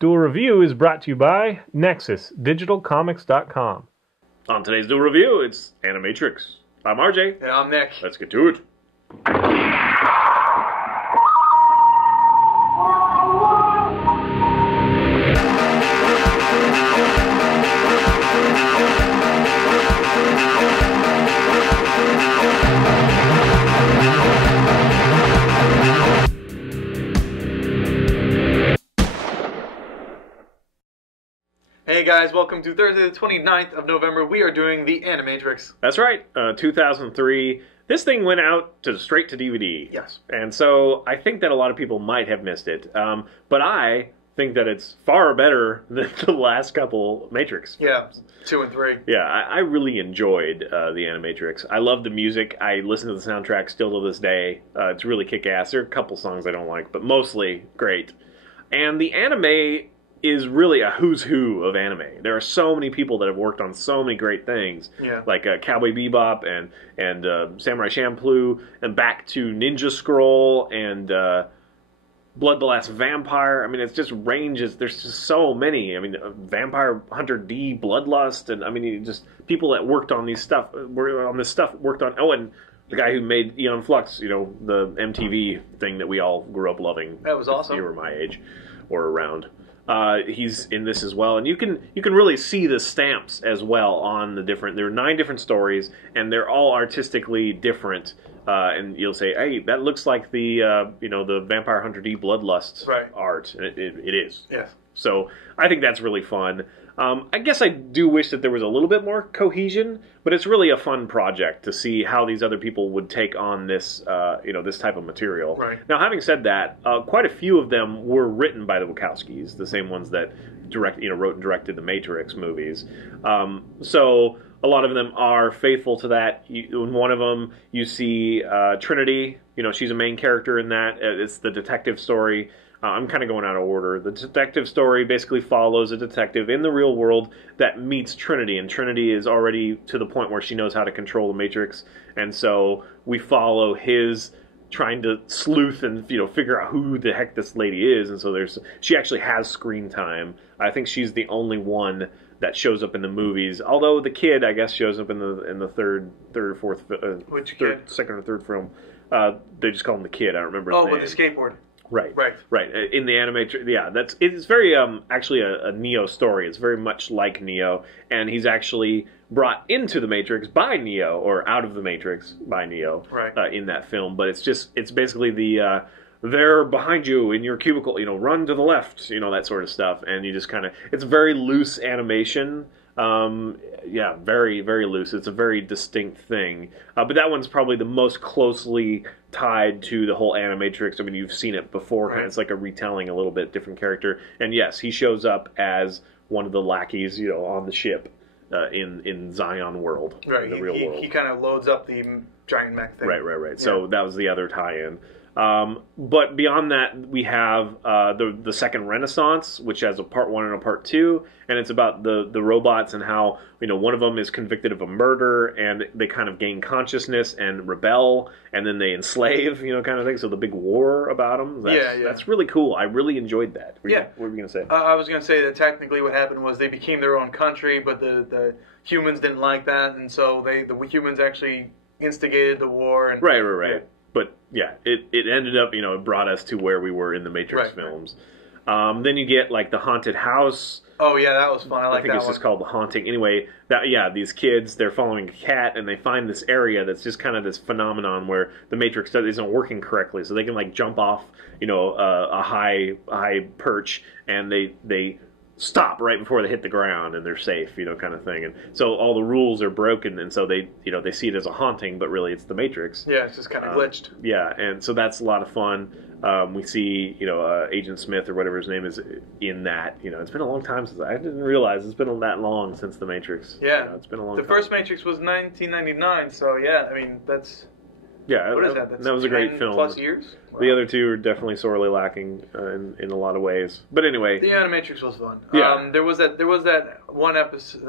Duel Review is brought to you by NexusDigitalComics.com. On today's Duel Review, it's Animatrix. I'm RJ. And I'm Nick. Let's get to it. Hey guys, welcome to Thursday the 29th of November. We are doing the Animatrix. That's right, 2003. This thing went out straight to DVD. Yes. And so I think that a lot of people might have missed it. But I think that it's far better than the last couple Matrix films. Yeah, 2 and 3. Yeah, I really enjoyed the Animatrix. I love the music. I listen to the soundtrack still to this day. It's really kick-ass. There are a couple songs I don't like, but mostly great. And the anime is really a who's who of anime. There are so many people that have worked on so many great things, like Cowboy Bebop and Samurai Champloo, and back to Ninja Scroll and Blood the Last Vampire. I mean, it's just ranges. There's just so many. I mean, Vampire Hunter D, Bloodlust, and I mean, just people that worked on these stuff worked on. Oh, and the guy who made Eon Flux, you know, the MTV thing that we all grew up loving. That was awesome. You were my age or around. He's in this as well, and you can really see the stamps as well on the different. There are 9 different stories, and they're all artistically different. And you'll say, "Hey, that looks like the the Vampire Hunter D Bloodlust art." And it is. Yes. So I think that's really fun. I guess I do wish that there was a little bit more cohesion, but it's really a fun project to see how these other people would take on this, this type of material. Right. Now, having said that, quite a few of them were written by the Wachowskis, the same ones that wrote and directed the Matrix movies. So a lot of them are faithful to that. In one of them, you see Trinity. You know, she's a main character in that. It's the detective story. I'm kind of going out of order. The detective story basically follows a detective in the real world that meets Trinity, and Trinity is already to the point where she knows how to control the Matrix, and so we follow his trying to sleuth and figure out who the heck this lady is, and so she actually has screen time. I think she's the only one that shows up in the movies, although the kid, I guess, shows up in the third or fourth, second or third film. They just call him the kid. I don't remember his name. With the skateboard. Right. In the Animatrix, it's very actually a Neo story. It's very much like Neo, and he's actually brought into the Matrix by Neo, or out of the Matrix by Neo, in that film. But it's basically they're behind you in your cubicle, run to the left, that sort of stuff, and you just kind of, it's very loose animation. Very, very loose. It's a very distinct thing. But that one's probably the most closely tied to the whole Animatrix. I mean, you've seen it before. Right. It's like a retelling, a little bit different character. And yes, he shows up as one of the lackeys, on the ship in Zion World, in the real world. He kind of loads up the giant mech thing. Right. Yeah. So that was the other tie-in. But beyond that, we have the Second Renaissance, which has a part 1 and a part 2, and it's about the robots and how one of them is convicted of a murder, and they kind of gain consciousness and rebel, and then they enslave, kind of thing. So the big war about them. That's really cool. I really enjoyed that. What were you going to say? I was going to say that technically what happened was they became their own country, but the humans didn't like that, and so the humans actually instigated the war. And, Right. Yeah. But yeah, it ended up, it brought us to where we were in the Matrix films. Then you get like the haunted house. Oh yeah, that was fun. I think it's just called The Haunting. Anyway, these kids, they're following a cat, and they find this area that's just kind of this phenomenon where the Matrix isn't working correctly, so they can like jump off, a high perch, and they stop right before they hit the ground, and they're safe, kind of thing. And so all the rules are broken, and so they see it as a haunting, but really it's the Matrix. Yeah, it's just kind of glitched. Yeah, and so that's a lot of fun. We see, Agent Smith or whatever his name is in that. It's been a long time since I didn't realize it's been that long since the Matrix. Yeah, it's been a long time. The first Matrix was 1999, so yeah, I mean that's. Yeah, what is that? That's that was a great film. Plus years. Wow. The other two are definitely sorely lacking in a lot of ways. But anyway, the Animatrix was fun. Yeah. There was that one episode,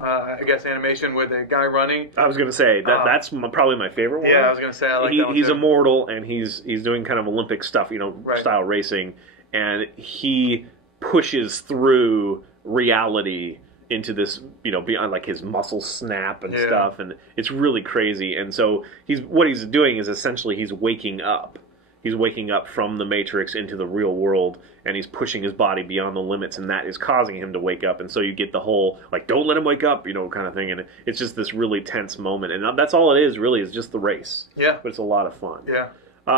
I guess animation with the guy running. I was going to say that's probably my favorite one. Yeah, I was going to say I like that one He's too. immortal, and he's doing kind of Olympic stuff, style racing, and he pushes through reality into this, you know, beyond, like, his muscles snap and stuff, and it's really crazy. And so what he's doing is essentially he's waking up. He's waking up from the Matrix into the real world, and he's pushing his body beyond the limits, and that is causing him to wake up. And so you get the whole, like, don't let him wake up, you know, kind of thing. And it's just this really tense moment. And that's all it is, really, is just the race. Yeah. But it's a lot of fun. Yeah.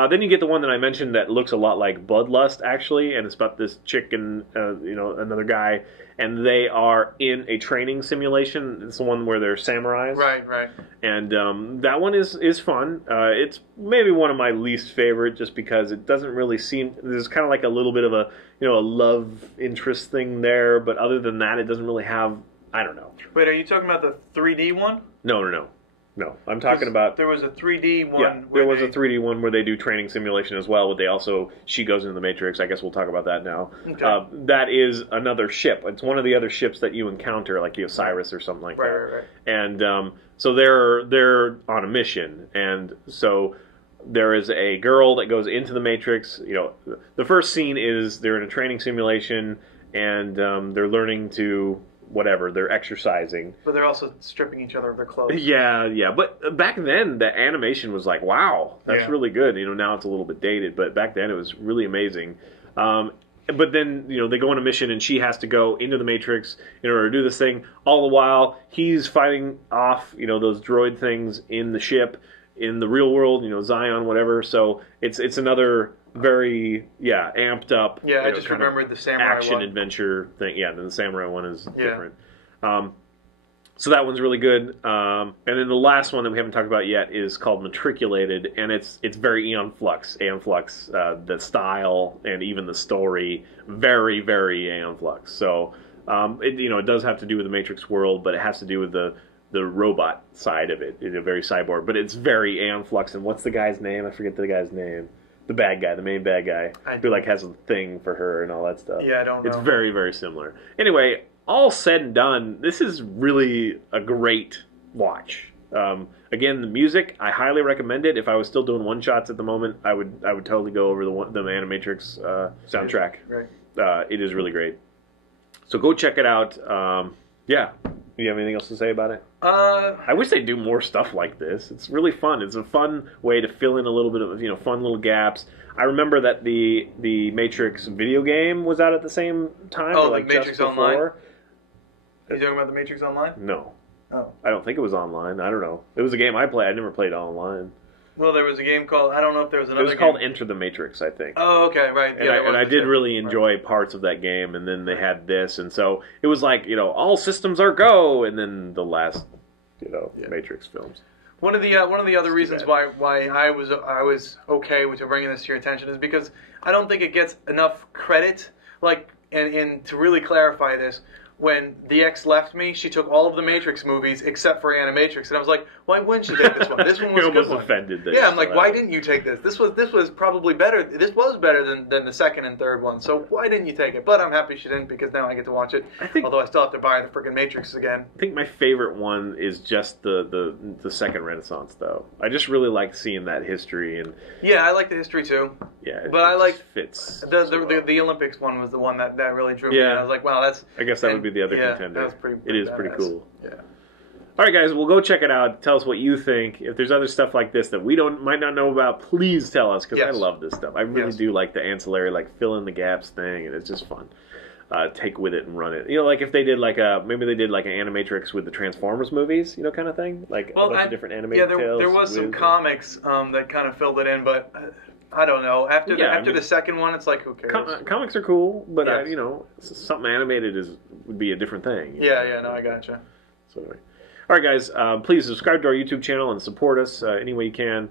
Then you get the one that I mentioned that looks a lot like Bloodlust, actually, and it's about this chick and, you know, another guy, and they are in a training simulation. It's the one where they're samurais. Right, right. And that one is fun. It's maybe one of my least favorite, just because it doesn't really seem, there's kind of like a little bit of a, you know, a love interest thing there, but other than that, it doesn't really have, I don't know. Wait, are you talking about the 3D one? No, I'm talking about... There was a 3D one. Yeah, there was a 3D one where they do training simulation as well, but they also... She goes into the Matrix. I guess we'll talk about that now. Okay. That is another ship. It's one of the other ships that you encounter, like the Osiris or something like that. Right. And so they're on a mission. And so there is a girl that goes into the Matrix. You know, the first scene is they're in a training simulation, and they're learning to... whatever, they're exercising. But they're also stripping each other of their clothes. Yeah. But back then, the animation was like, wow, that's really good. You know, now it's a little bit dated, but back then it was really amazing. But then, you know, they go on a mission, and she has to go into the Matrix in order to do this thing. All the while, he's fighting off, you know, those droid things in the ship, in the real world, you know, Zion, whatever. So it's another... very amped up. Yeah, I just remembered the samurai action adventure thing. Yeah, then the samurai one is different. So that one's really good. And then the last one that we haven't talked about yet is called Matriculated, and it's very Aeon Flux. The style and even the story, very, very Aeon Flux. So it does have to do with the Matrix world, but it has to do with the robot side of it. It's very cyborg, but it's very Aeon Flux. And what's the guy's name? I forget the guy's name. The bad guy, the main bad guy, who like has a thing for her and all that stuff. Yeah, I don't know. It's very, very similar. Anyway, all said and done, this is really a great watch. Again, the music, I highly recommend it. If I was still doing one-shots at the moment, I would totally go over the Animatrix soundtrack. Right. It is really great. So go check it out. Yeah. You have anything else to say about it? I wish they'd do more stuff like this. It's really fun. It's a fun way to fill in a little bit of, you know, fun little gaps. I remember that the Matrix video game was out at the same time. Oh, like the Matrix just Online? before. Are you talking about the Matrix Online? No. Oh. I don't think it was online. I don't know. It was a game I played. I never played it online. Well, there was a game called, I don't know if there was another game. It was called Enter the Matrix, I think. Oh, okay, right. And I did really enjoy parts of that game, and then they had this, and so it was like, you know, all systems are go, and then the last, you know, Matrix films. One of the other reasons why I was okay with bringing this to your attention is because I don't think it gets enough credit. Like, and to really clarify this, when the ex left me, she took all of the Matrix movies except for Animatrix, and I was like, why wouldn't she take this one? This one was a good one. Offended that I'm like, why didn't you take this? This was probably better. This was better than the second and third one. So why didn't you take it? But I'm happy she didn't, because now I get to watch it. Although I still have to buy the freaking Matrix again. I think my favorite one is just the second Renaissance, though. I just really like seeing that history, and yeah, I like the history too. Yeah, but I like fits the Olympics one was the one that really drew me. I was like, wow, that's. I guess that would be the other contender. That was pretty it is pretty cool. Yeah. All right, guys, well, go check it out. Tell us what you think. If there's other stuff like this that we might not know about, please tell us, because I love this stuff. I really do like the ancillary, like fill in the gaps thing, and it's just fun. Take with it and run it. You know, like if they did maybe they did like an Animatrix with the Transformers movies, you know, kind of thing, like a bunch of different animated tales. There was some comics that kind of filled it in, but I don't know. After the second one, it's like, who cares? Comics are cool, but you know, something animated would be a different thing. Yeah, no, I gotcha. So anyway. All right, guys, please subscribe to our YouTube channel and support us any way you can.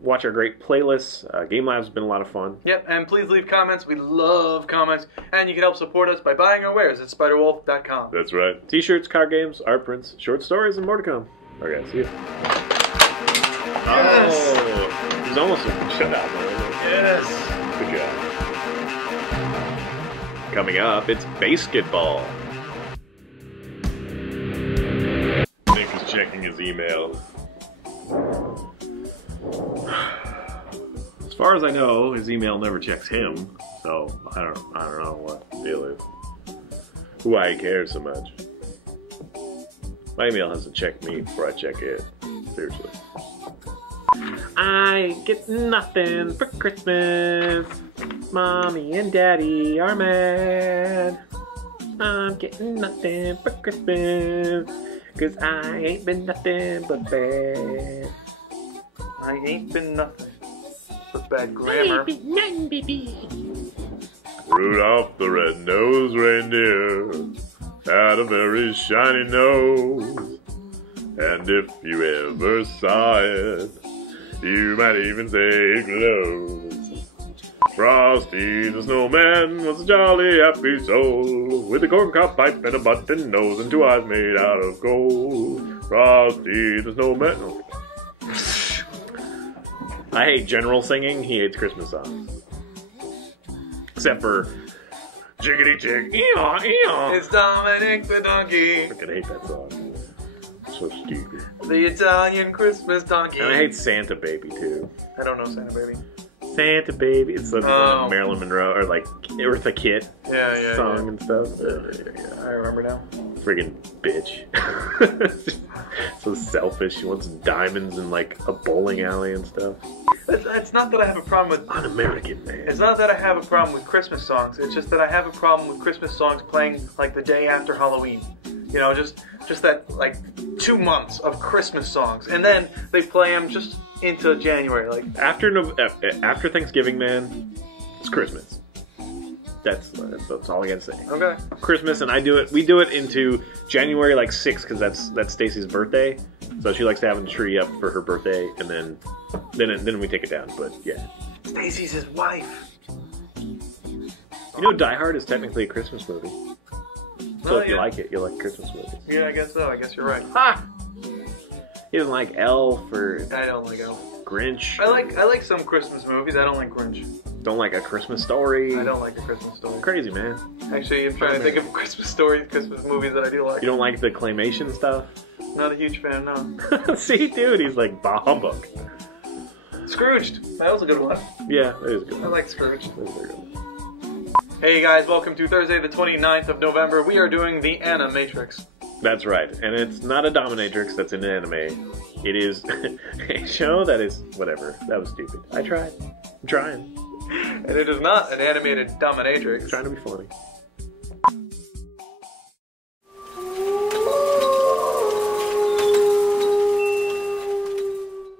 Watch our great playlists. Game Lab's been a lot of fun. Yep, and please leave comments. We love comments. And you can help support us by buying our wares at spiderwolf.com. That's right. T-shirts, card games, art prints, short stories, and more to come. All right, guys, see you. Yes. Oh, it was almost a shutout there. Yes. Good job. Coming up, it's basketball. Nick is checking his email. As far as I know, his email never checks him, so I don't know what the deal is. Why he cares so much. My email has to check me before I check it. Seriously. I get nothing for Christmas. Mommy and Daddy are mad. I'm getting nothing for Christmas. 'Cause I ain't been nothing but bad. I ain't been nothing but bad grammar. I ain't been nothing, baby. Rudolph the red-nosed reindeer had a very shiny nose. And if you ever saw it, you might even say it glows. Frosty the snowman was a jolly happy soul, with a corncob pipe and a button nose and 2 eyes made out of gold. Frosty the snowman. I hate general singing. He hates Christmas songs. Except for Jiggity Jig. Eeyaw, eeyaw. It's Dominic the donkey. I fucking hate that song. So stupid. The Italian Christmas donkey. And I hate Santa Baby too. I don't know Santa Baby. Santa Baby. It's like Marilyn Monroe or like Eartha Kitt Yeah. song and stuff. I remember now. Friggin' bitch. So selfish. She wants diamonds in like a bowling alley and stuff. It's not that I have a problem with... Un-American, man. It's not that I have a problem with Christmas songs. It's just that I have a problem with Christmas songs playing like the day after Halloween. You know, just that like 2 months of Christmas songs, and then they play them just into January. Like after Thanksgiving, man, it's Christmas. That's all I gotta say. Okay. Christmas, and we do it into January like 6th because that's Stacy's birthday. So she likes to have the tree up for her birthday, and then we take it down. But yeah, Stacy's his wife. You know, Die Hard is technically a Christmas movie. So if you like it, you like Christmas movies. Yeah, I guess so. I guess you're right. Ha! He doesn't like Elf or I don't like Elf. Grinch. I like some Christmas movies. I don't like Grinch. Don't like A Christmas Story. I don't like A Christmas Story. Crazy, man. Actually, I'm trying to think of Christmas movies that I do like. You don't like the claymation stuff? Not a huge fan, no. See, dude, he's like bah humbug. Scrooged. That was a good one. Yeah, that is a good I one. like Scrooge. That is a very good one. Hey guys, welcome to Thursday the 29th of November. We are doing the Animatrix. That's right, and it's not a dominatrix that's in an anime. It is a show that is whatever. That was stupid. I tried. I'm trying. And it is not an animated dominatrix. I'm trying to be funny.